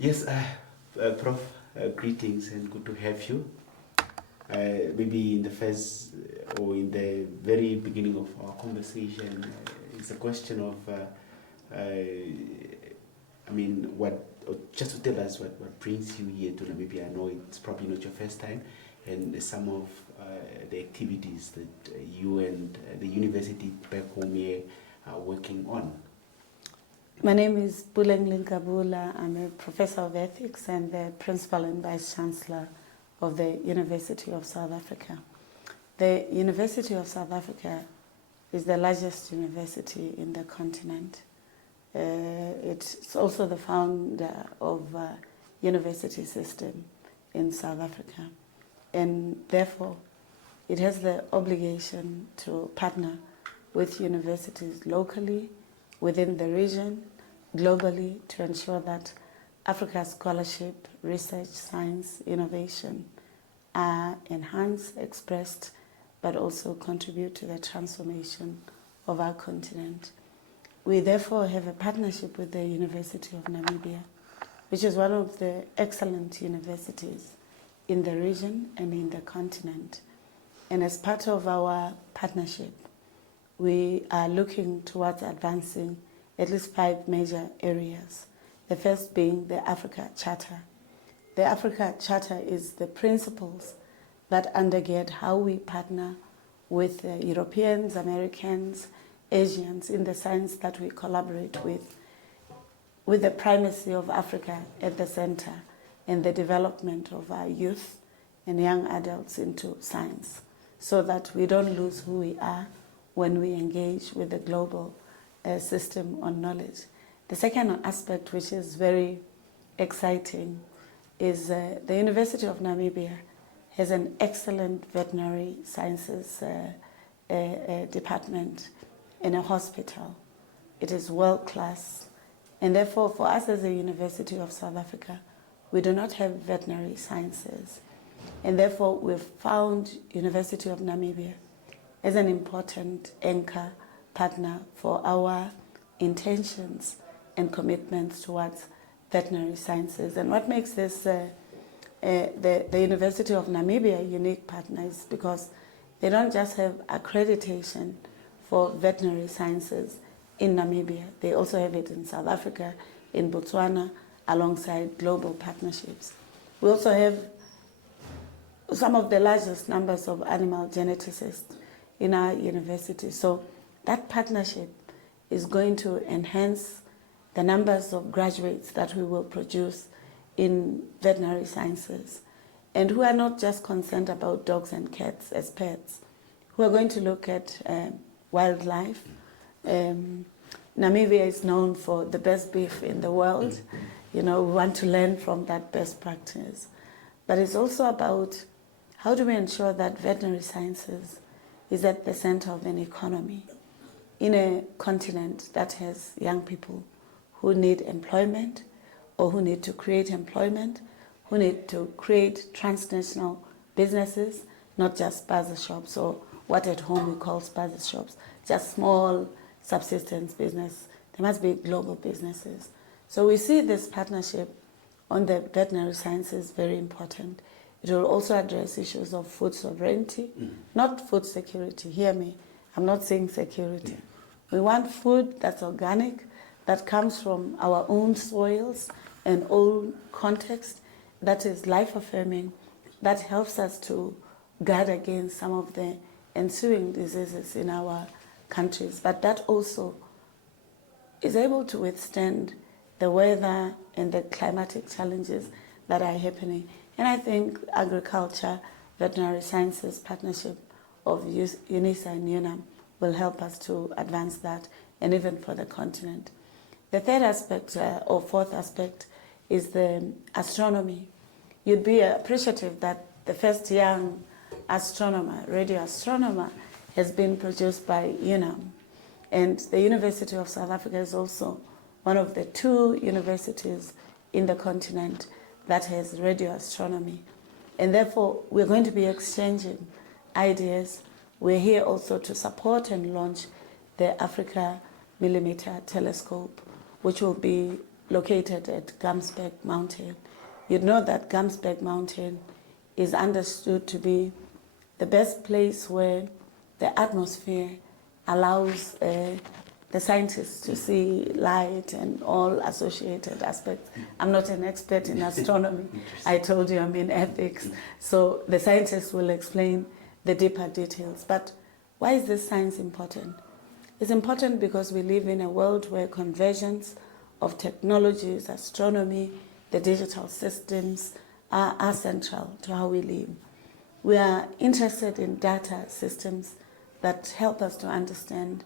Yes, Prof, greetings and good to have you. Maybe in the first or in the very beginning of our conversation, it's a question of, just to tell us what brings you here to Namibia. I know it's probably not your first time, and some of the activities that you and the university back home here are working on. My name is Puleng LenkaBula. I'm a professor of ethics and the principal and vice chancellor of the University of South Africa. The University of South Africa is the largest university in the continent. It's also the founder of university system in South Africa, and therefore it has the obligation to partner with universities locally, within the region, globally, to ensure that Africa's scholarship, research, science, innovation are enhanced, expressed, but also contribute to the transformation of our continent. We therefore have a partnership with the University of Namibia, which is one of the excellent universities in the region and in the continent. And as part of our partnership, we are looking towards advancing at least 5 major areas. The first being the Africa Charter. The Africa Charter is the principles that undergird how we partner with Europeans, Americans, Asians in the science that we collaborate with the primacy of Africa at the center and the development of our youth and young adults into science, so that we don't lose who we are when we engage with the global system on knowledge. The second aspect, which is very exciting, is the University of Namibia has an excellent veterinary sciences department in a hospital. It is world class, and therefore for us as a University of South Africa, we do not have veterinary sciences, and therefore we've found University of Namibia as an important anchor partner for our intentions and commitments towards veterinary sciences. And what makes this the University of Namibia a unique partner is because they don't just have accreditation for veterinary sciences in Namibia, they also have it in South Africa, in Botswana, alongside global partnerships. We also have some of the largest numbers of animal geneticists in our university. So that partnership is going to enhance the numbers of graduates that we will produce in veterinary sciences, and who are not just concerned about dogs and cats as pets, who are going to look at wildlife. Namibia is known for the best beef in the world. You know, we want to learn from that best practice. But it's also about how do we ensure that veterinary sciences is at the center of an economy in a continent that has young people who need employment or who need to create employment, who need to create transnational businesses, not just spaza shops or what at home we call spaza shops, just small subsistence business. There must be global businesses. So we see this partnership on the veterinary sciences very important. It will also address issues of food sovereignty, not food security. Hear me, I'm not saying security. We want food that's organic, that comes from our own soils and own context, that is life-affirming, that helps us to guard against some of the ensuing diseases in our countries, but that also is able to withstand the weather and the climatic challenges that are happening. And I think agriculture, veterinary sciences partnership of UNISA and UNAM will help us to advance that, and even for the continent. The third aspect, or fourth aspect, is the astronomy. You'd be appreciative that the first young astronomer, radio astronomer, has been produced by UNAM. And the University of South Africa is also one of the 2 universities in the continent that has radio astronomy. And therefore, we're going to be exchanging ideas. We're here also to support and launch the Africa Millimeter Telescope, which will be located at Gamsberg Mountain. You'd know that Gamsberg Mountain is understood to be the best place where the atmosphere allows the scientists to see light and all associated aspects. I'm not an expert in astronomy. I told you I'm in ethics. So the scientists will explain the deeper details. But why is this science important? It's important because we live in a world where convergence of technologies, astronomy, the digital systems are central to how we live. We are interested in data systems that help us to understand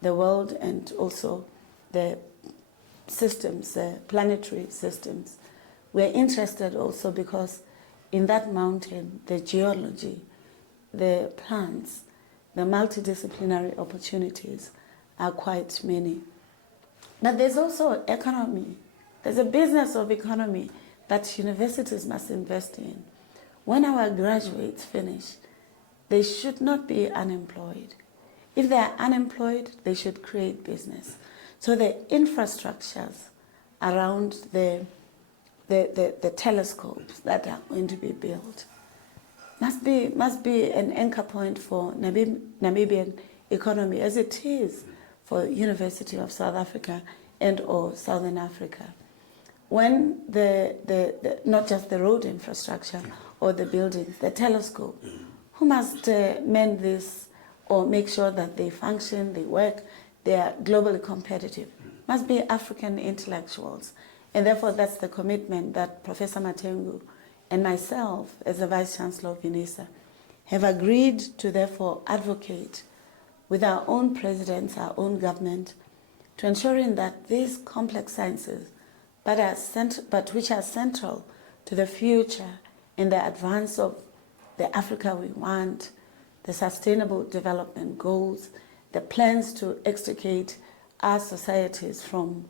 the world and also the systems, the planetary systems. We're interested also because in that mountain, the geology, the plants, the multidisciplinary opportunities are quite many. But there's also economy. There's a business of economy that universities must invest in. When our graduates finish, they should not be unemployed. If they are unemployed, they should create business. So the infrastructures around the telescopes that are going to be built must be an anchor point for Namibian economy, as it is for University of South Africa and or Southern Africa. When not just the road infrastructure or the buildings, the telescope, who must mend this or make sure that they function, they work, they are globally competitive? Must be African intellectuals. And therefore that's the commitment that Professor Matheus and myself as the Vice Chancellor of UNISA have agreed to therefore advocate with our own presidents, our own government, to ensuring that these complex sciences, but which are central to the future and the advance of the Africa we want, the Sustainable Development Goals, the plans to extricate our societies from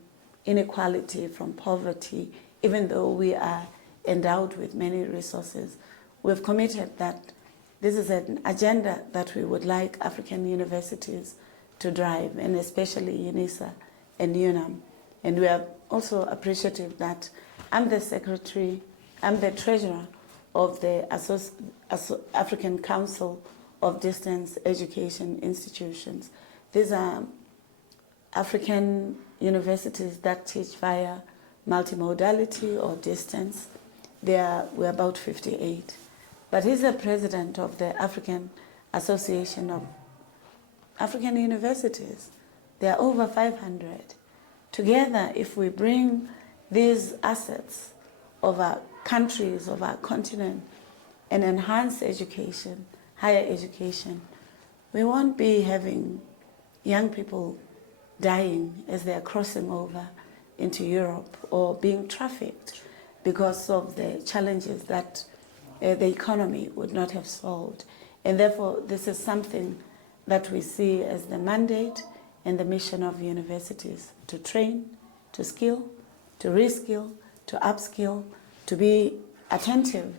inequality, from poverty, even though we are endowed with many resources. We've committed that this is an agenda that we would like African universities to drive, and especially UNISA and UNAM. And we are also appreciative that I'm the secretary, I'm the treasurer of the African Council of Distance Education Institutions. These are African universities that teach via multimodality or distance. We're about 58. But he's the president of the African Association of African Universities. There are over 500. Together, if we bring these assets of our countries, of our continent, and enhance education, higher education, we won't be having young people dying as they are crossing over into Europe or being trafficked because of the challenges that the economy would not have solved. And therefore, this is something that we see as the mandate and the mission of universities: to train, to skill, to reskill, to upskill, to be attentive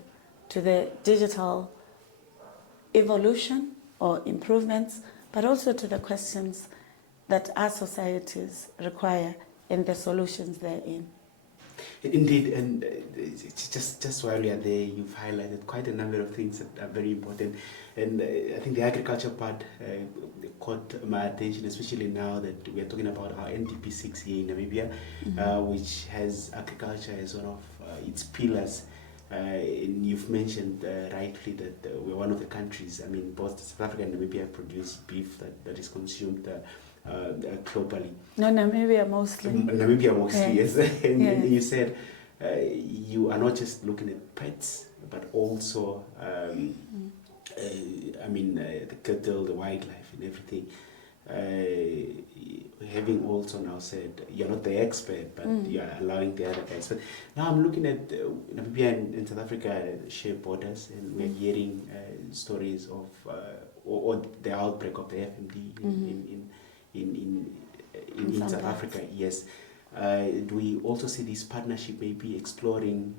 to the digital evolution or improvements, but also to the questions that our societies require and the solutions therein. Indeed, and just while we are there, you've highlighted quite a number of things that are very important. And I think the agriculture part caught my attention, especially now that we are talking about our NDP 6 here in Namibia, which has agriculture as one of its pillars. And you've mentioned rightly that we're one of the countries, I mean, both South Africa and Namibia produce beef that is consumed globally. No, Namibia mostly. Namibia mostly, yes. And Yes. you said you are not just looking at pets, but also, the cattle, the wildlife, and everything. Having also now said you're not the expert, but you are allowing the other guys. But now I'm looking at Namibia and South Africa share borders, and we're hearing stories of or the outbreak of the FMD in South Africa. Yes. Do we also see this partnership maybe exploring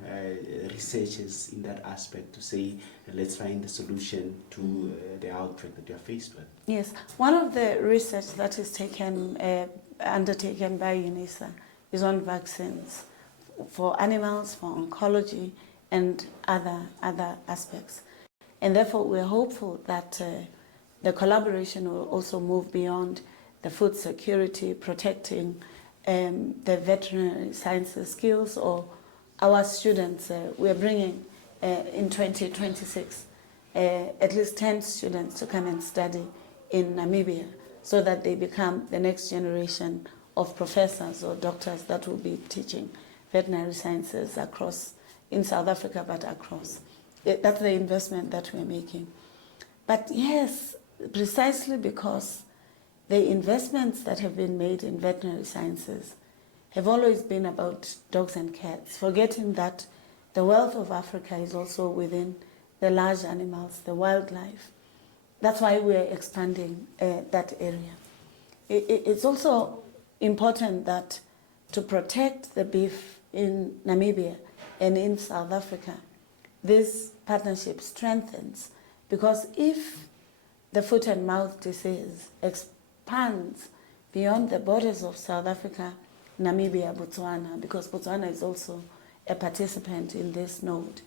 researches in that aspect to say, let's find the solution to the outbreak that you are faced with? Yes. One of the research that is undertaken by UNISA is on vaccines for animals, for oncology, and other aspects. And therefore, we're hopeful that the collaboration will also move beyond the food security, protecting the veterinary sciences skills, or our students. We're bringing in 2026 at least 10 students to come and study in Namibia, so that they become the next generation of professors or doctors that will be teaching veterinary sciences across, in South Africa, but across. That's the investment that we're making. But yes, precisely because the investments that have been made in veterinary sciences have always been about dogs and cats, forgetting that the wealth of Africa is also within the large animals, the wildlife. That's why we're expanding that area. It's also important that to protect the beef in Namibia and in South Africa, this partnership strengthens, because if the foot and mouth disease expands beyond the borders of South Africa, Namibia, Botswana, because Botswana is also a participant in this node,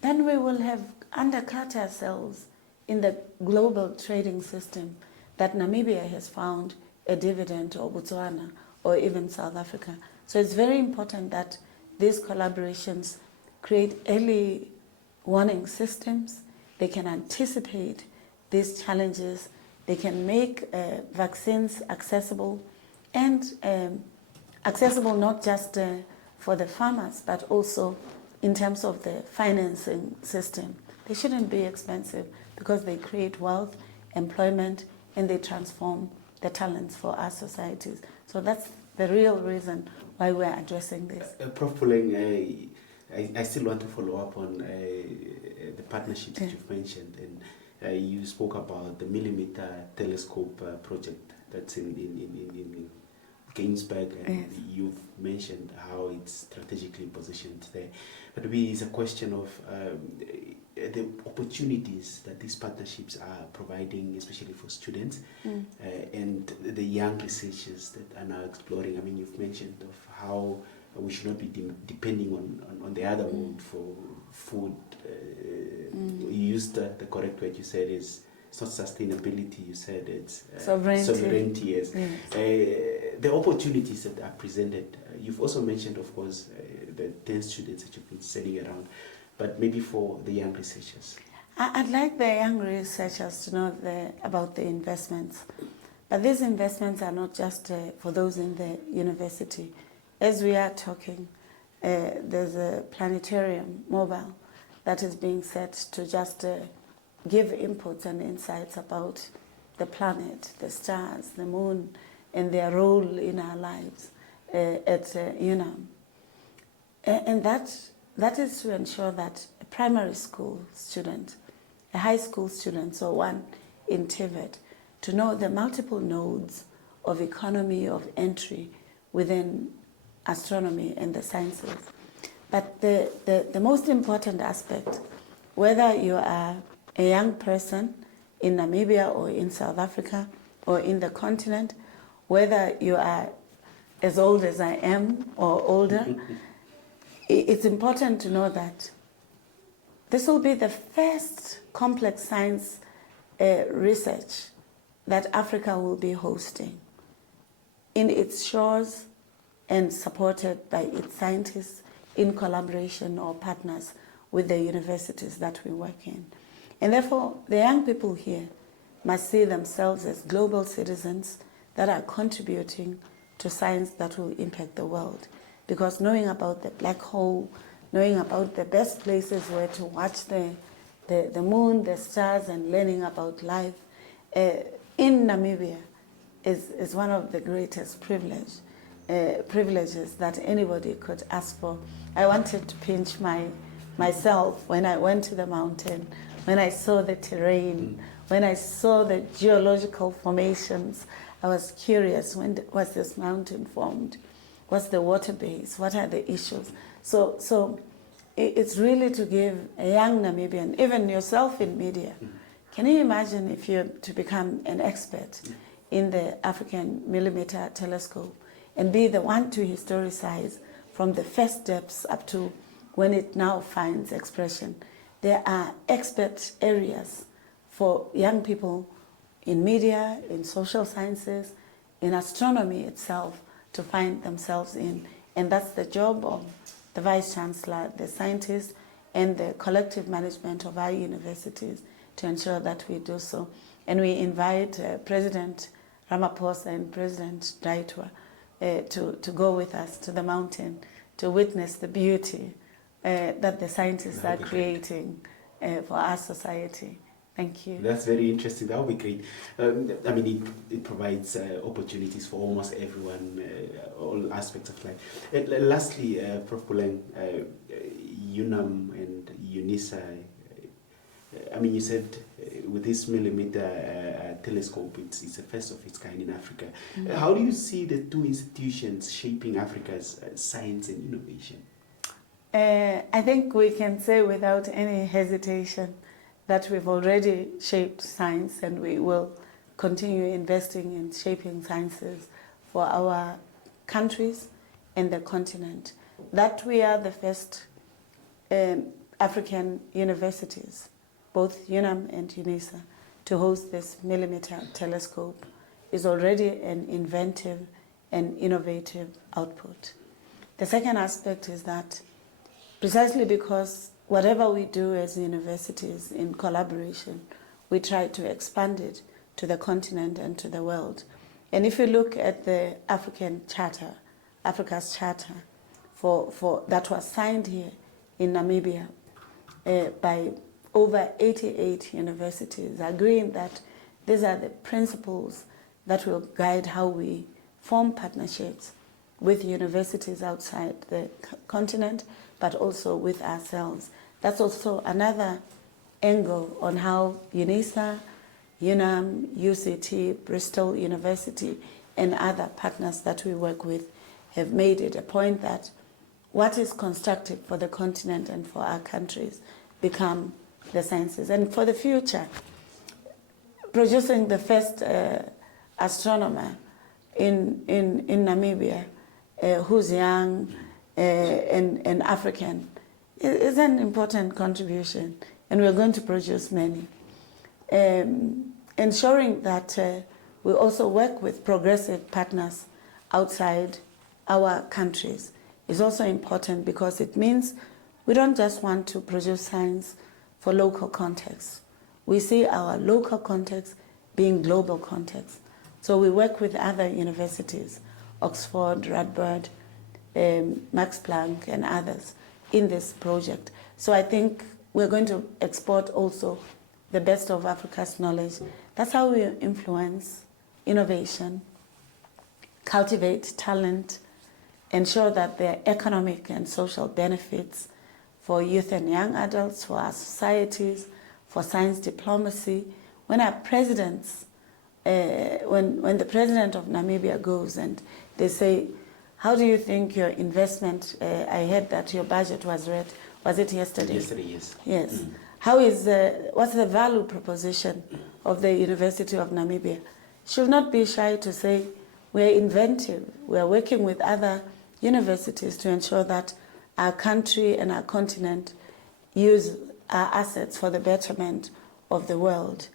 then we will have undercut ourselves in the global trading system that Namibia has found a dividend, or Botswana, or even South Africa. So it's very important that these collaborations create early warning systems. They can anticipate these challenges. They can make vaccines accessible, and accessible not just for the farmers, but also in terms of the financing system. They shouldn't be expensive, because they create wealth, employment, and they transform the talents for our societies. So that's the real reason why we're addressing this. Prof. Puleng, I still want to follow up on the partnerships that you've mentioned, and you spoke about the millimeter telescope project that's in Gainsburg, and you've mentioned how it's strategically positioned there. But maybe it's a question of the opportunities that these partnerships are providing, especially for students and the young researchers that are now exploring. I mean, you've mentioned of how we should not be depending on the other world for food. You used the correct word. You said it's not sustainability. You said it's sovereignty. Yes. The opportunities that are presented. You've also mentioned, of course, the 10 students that you've been sending around. But maybe for the young researchers. I'd like the young researchers to know about the investments. But these investments are not just for those in the university. As we are talking, there's a planetarium mobile that is being set to just give inputs and insights about the planet, the stars, the moon, and their role in our lives at UNAM. And that is to ensure that a primary school student, a high school student, so one in TVET, to know the multiple nodes of economy of entry within astronomy and the sciences. But the most important aspect, whether you are a young person in Namibia or in South Africa or in the continent, whether you are as old as I am or older, it's important to know that this will be the first complex science research that Africa will be hosting in its shores and supported by its scientists in collaboration or partners with the universities that we work in. And therefore, the young people here must see themselves as global citizens that are contributing to science that will impact the world. Because knowing about the black hole, knowing about the best places where to watch the moon, the stars, and learning about life in Namibia is one of the greatest privileges that anybody could ask for. I wanted to pinch myself when I went to the mountain, when I saw the terrain, when I saw the geological formations. I was curious, when was this mountain formed? What's the water base? What are the issues? So it's really to give a young Namibian, even yourself in media, can you imagine if you're to become an expert in the African millimeter telescope and be the one to historicize from the first steps up to when it now finds expression. There are expert areas for young people in media, in social sciences, in astronomy itself to find themselves in. And that's the job of the Vice Chancellor, the scientists, and the collective management of our universities to ensure that we do so. And we invite President Ramaphosa and President Daitwa to go with us to the mountain to witness the beauty that the scientists are creating for our society. Thank you. That's very interesting. That would be great. I mean, it provides opportunities for almost everyone, all aspects of life. Lastly, Prof. Puleng, UNAM and UNISA, I mean, you said with this millimeter telescope, it's the first of its kind in Africa. Mm-hmm. How do you see the two institutions shaping Africa's science and innovation? I think we can say without any hesitation that we've already shaped science, and we will continue investing in shaping sciences for our countries and the continent. That we are the first African universities, both UNAM and UNISA, to host this millimeter telescope is already an inventive and innovative output. The second aspect is that precisely because whatever we do as universities in collaboration, we try to expand it to the continent and to the world. And if you look at the African Charter, Africa's Charter, that was signed here in Namibia by over 88 universities, agreeing that these are the principles that will guide how we form partnerships with universities outside the continent, but also with ourselves. That's also another angle on how UNISA, UNAM, UCT, Bristol University, and other partners that we work with have made it a point that what is constructive for the continent and for our countries become the sciences. And for the future, producing the first astronomer in Namibia who's young and African is an important contribution, and we're going to produce many. Ensuring that we also work with progressive partners outside our countries is also important, because it means we don't just want to produce science for local context. We see our local context being global context. So we work with other universities, Oxford, Radboud, Max Planck, and others in this project. So I think we're going to export also the best of Africa's knowledge. That's how we influence innovation, cultivate talent, ensure that there are economic and social benefits for youth and young adults, for our societies, for science diplomacy. When our presidents, when the president of Namibia goes and they say, how do you think your investment, I heard that your budget was read, was it yesterday? Yesterday, yes. Yes. Mm. How is, what's the value proposition of the University of Namibia? Should not be shy to say, we're inventive, we're working with other universities to ensure that our country and our continent use our assets for the betterment of the world.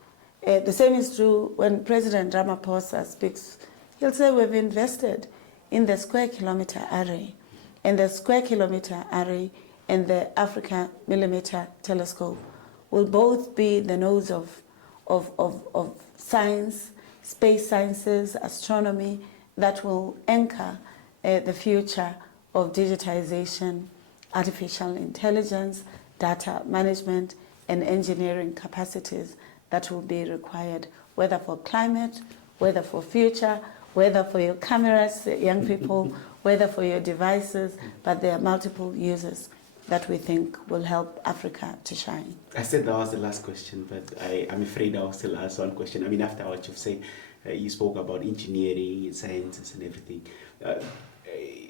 The same is true when President Ramaphosa speaks. He'll say we've invested in the square kilometer array, and the square kilometer array and the Africa millimeter telescope will both be the nodes of science, space sciences, astronomy, that will anchor the future of digitization, artificial intelligence, data management, and engineering capacities that will be required, whether for climate, whether for future, whether for your cameras, young people, whether for your devices, but there are multiple uses that we think will help Africa to shine. I said that was the last question, but I'm afraid I will still ask one question. I mean, after what you've said, you spoke about engineering and sciences and everything.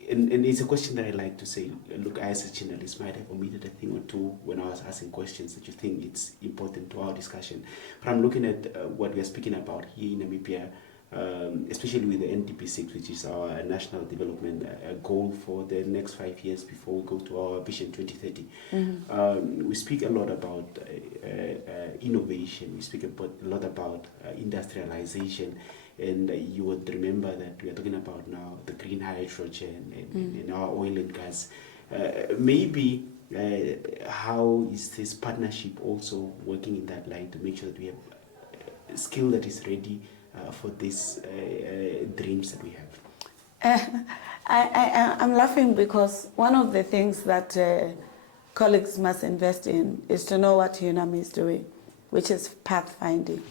And it's a question that I like to say, look, I as a journalist might have omitted a thing or two when I was asking questions that you think it's important to our discussion. But I'm looking at what we are speaking about here in Namibia, especially with the NDP6, which is our national development goal for the next 5 years before we go to our Vision 2030. We speak a lot about innovation. We speak a lot about industrialization. And you would remember that we are talking about now the green hydrogen and our oil and gas. Maybe how is this partnership also working in that line to make sure that we have a skill that is ready for these dreams that we have? I'm laughing because one of the things that colleagues must invest in is to know what UNAM is doing, which is pathfinding.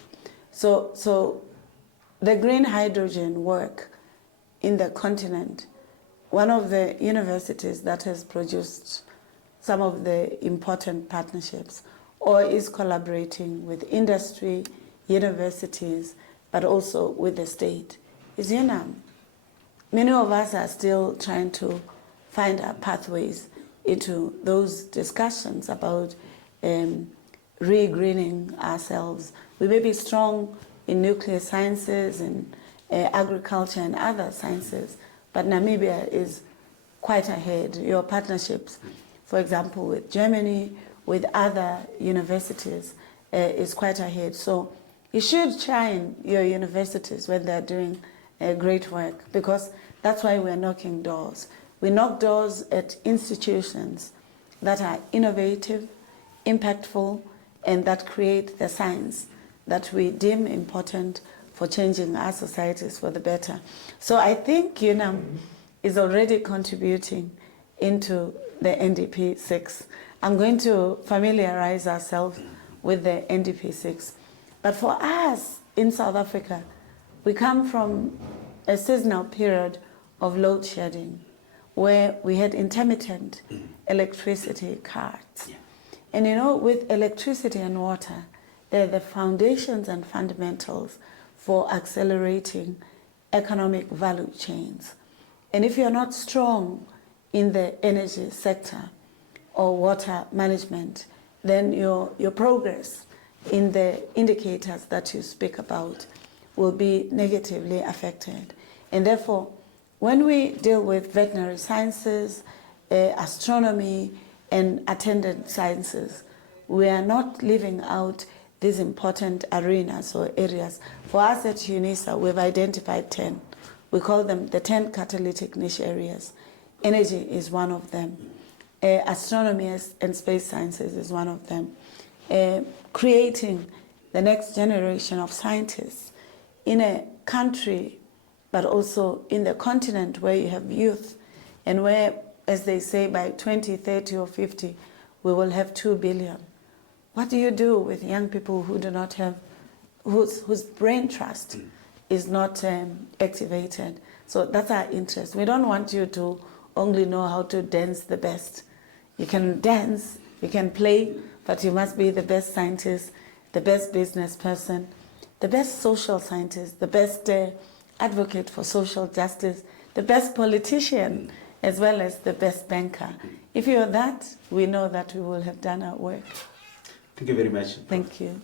So the green hydrogen work in the continent, one of the universities that has produced some of the important partnerships or is collaborating with industry, universities, but also with the state is UNAM. Many of us are still trying to find our pathways into those discussions about re-greening ourselves. We may be strong in nuclear sciences and agriculture and other sciences, but Namibia is quite ahead. Your partnerships, for example, with Germany, with other universities, is quite ahead. So you should shine your universities when they're doing great work, because that's why we're knocking doors. We knock doors at institutions that are innovative, impactful, and that create the science that we deem important for changing our societies for the better. So I think UNAM is already contributing into the NDP6. I'm going to familiarize ourselves with the NDP6. But for us in South Africa, we come from a seasonal period of load shedding where we had intermittent electricity cuts. And you know, with electricity and water, they're the foundations and fundamentals for accelerating economic value chains. And if you're not strong in the energy sector or water management, then your progress in the indicators that you speak about will be negatively affected. And therefore, when we deal with veterinary sciences, astronomy, and attendant sciences, we are not leaving out these important arenas or areas. For us at UNISA, we've identified 10. We call them the 10 catalytic niche areas. Energy is one of them. Astronomy and space sciences is one of them. Creating the next generation of scientists in a country, but also in the continent where you have youth, and where, as they say, by 20, 30, or 50, we will have 2 billion. What do you do with young people who do not have, whose brain trust is not activated? So that's our interest. We don't want you to only know how to dance the best. You can dance, you can play, but you must be the best scientist, the best business person, the best social scientist, the best advocate for social justice, the best politician, as well as the best banker. If you're that, we know that we will have done our work. Thank you very much. Thank you.